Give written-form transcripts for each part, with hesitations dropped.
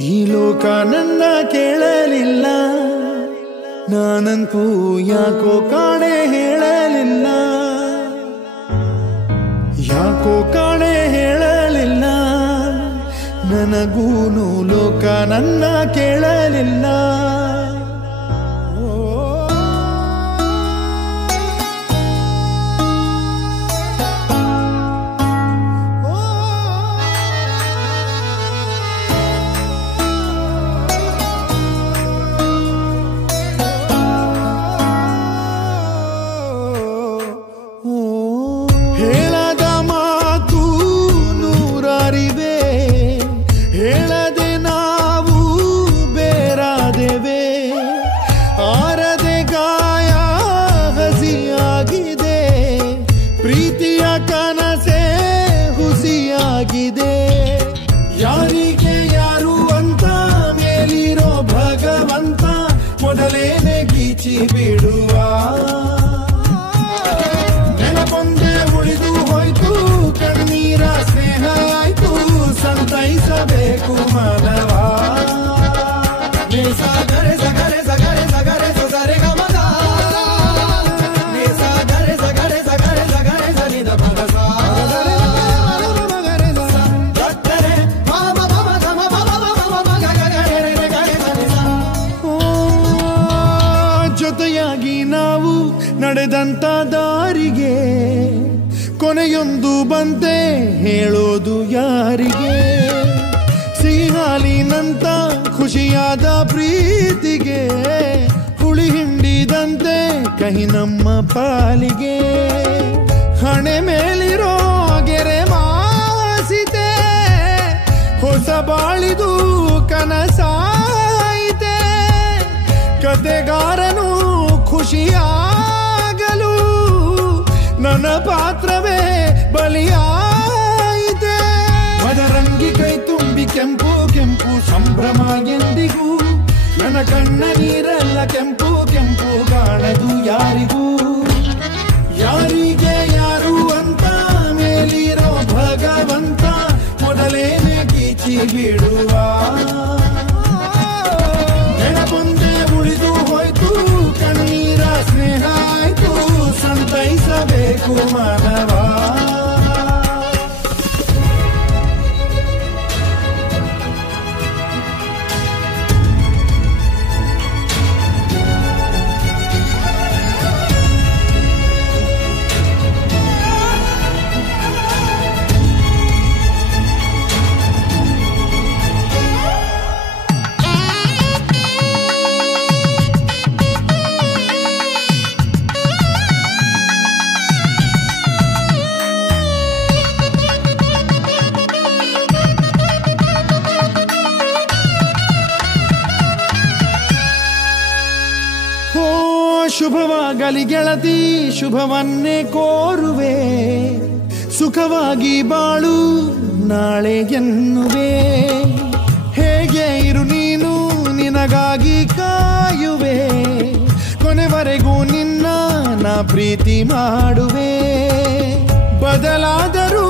ಈ ಲೋಕ ನನ್ನ ಕೇಳಲಿಲ್ಲ, ನಾನಂತೂ ಯಾಕೋ ಕಾಣೆ ಹೇಳಲಿಲ್ಲ, ಯಾಕೋ ಕಾಣೆ ಹೇಳಲಿಲ್ಲ, ನನಗೂನು ಲೋಕ ನನ್ನ ಕೇಳಲಿಲ್ಲ. ಹೇಳದ ಮಾತು ನೂರಾರಿವೆ, ಹೇಳದೆ ನಾವು ಬೇರಾದೆವೆ, ಆರದೆ ಗಾಯ ಹಸಿಯಾಗಿದೆ, ಪ್ರೀತಿಯ ಕನಸೆ ಹುಸಿಯಾಗಿದೆ. ಯಾರಿಗೆ ಯಾರು ಅಂತ ಮೇಲಿರೋ ಭಗವಂತ ಮೊದಲೇನೆ ಗೀಚಿ ಬಿಡುವ, ನೆನಪೊಂದೇ ಉಳಿದು ಹೋಯ್ತು, ಕಣ್ಣೀರ ಸ್ನೇಹ ಆಯ್ತು, ಸಂತೈಸಬೇಕು ಮಾನವ. ಸಗರೆ ಸಗರೆ ಸಗರೆ ಸಗರೆ ಸಗರೆ ಗಮನ, ಸಗರೆ ಸಗರೆ ಸಗರೆ ಸಗರೆ ಸರಿದ ಭಗಸ, ಜೊತೆಯಾಗಿ ನಾವು ನಡೆದಂತ ದಾರಿಗೆ ಕೊನೆಯೊಂದು ಬಂತೆ ಹೇಳೋದು ಯಾರಿಗೆ? ಸಿಹಿಹಾಲಿನಂತ ಖುಷಿಯಾದ ಪ್ರೀತಿಗೆ ಹುಳಿ ಹಿಂಡಿದಂತೆ ಕಹಿ ನಮ್ಮ ಪಾಲಿಗೆ. ಹಣೆ ಮೇಲಿರೋ ಗೆರೆ ಮಾಸಿತೆ, ಹೊಸ ಬಾಳಿದು ಕನಸಾಯಿತೆ, ಕತೆಗಾರನು ಖುಷಿಯಾಗಲು ನನ್ನ ಪಾತ್ರವೇ ಬಲಿಯಾಯಿತೆ. ಮದರಂಗಿ ಕೈ ತುಂಬಿ ಕೆಂಪು ಕೆಂಪು ಸಂಭ್ರಮ ಎಂದಿಗೂ, ನನ್ನ ಕಣ್ಣ ನೀರೆಲ್ಲ ಕೆಂಪು ಕೆಂಪು ಕಾಣದು ಯಾರಿಗೂ. ಯಾರಿಗೆ ಯಾರು ಅಂತ ಮೇಲಿರೋ ಭಗವಂತ ಮೊದಲೇನೆ ಗೀಚಿ ಬಿಡುವ, ನೆನಪೊಂದೇ ಉಳಿದು ಹೋಯ್ತು, ಕಣ್ಣೀರ ಸ್ನೇಹ ಆಯ್ತು, ಸಂತೈಸಬೇಕು ಮಾನವ. ಶುಭವಾಗಲಿ ಗೆಳತಿ, ಶುಭವನ್ನೇ ಕೋರುವೆ, ಸುಖವಾಗಿ ಬಾಳು ನಾಳೆ ಎನ್ನುವೆ. ಹೇಗೆ ಇರು ನೀನು, ನಿನಗಾಗಿ ಕಾಯುವೆ, ಕೊನೆವರೆಗೂ ನಿನ್ನ ನಾ ಪ್ರೀತಿ ಮಾಡುವೆ. ಬದಲಾದರೂ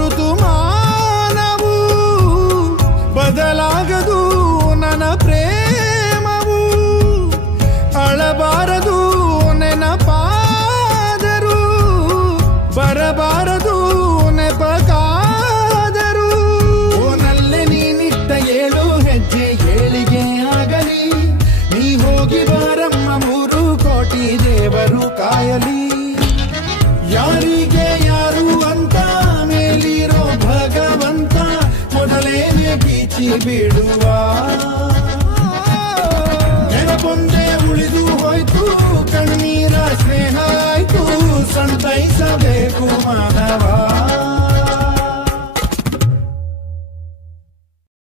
ಋತುಮಾನವು ಬದಲಾಗದು ನನ್ನ ಪ್ರೇಮವು, ಅಳಬಾರದು ನೆನಪಾದರು, ಬರಬಾರದು ನೆಪಕಾದರು. ಓನಲ್ಲೇ ನೀನಿಟ್ಟ 7 ಹೆಜ್ಜೆ ಏಳಿಗೆ ಆಗಲಿ, ನೀ ಹೋಗಿ ಬಾರಮ್ಮ 3 ಕೋಟಿ ದೇವರು ಕಾಯಲಿ. ಯಾರಿಗೆ ಯಾರು ಅಂತ ಮೇಲಿರೋ ಭಗವಂತ ಮೊದಲೇನೆ ಗೀಚಿ ಬಿಡು.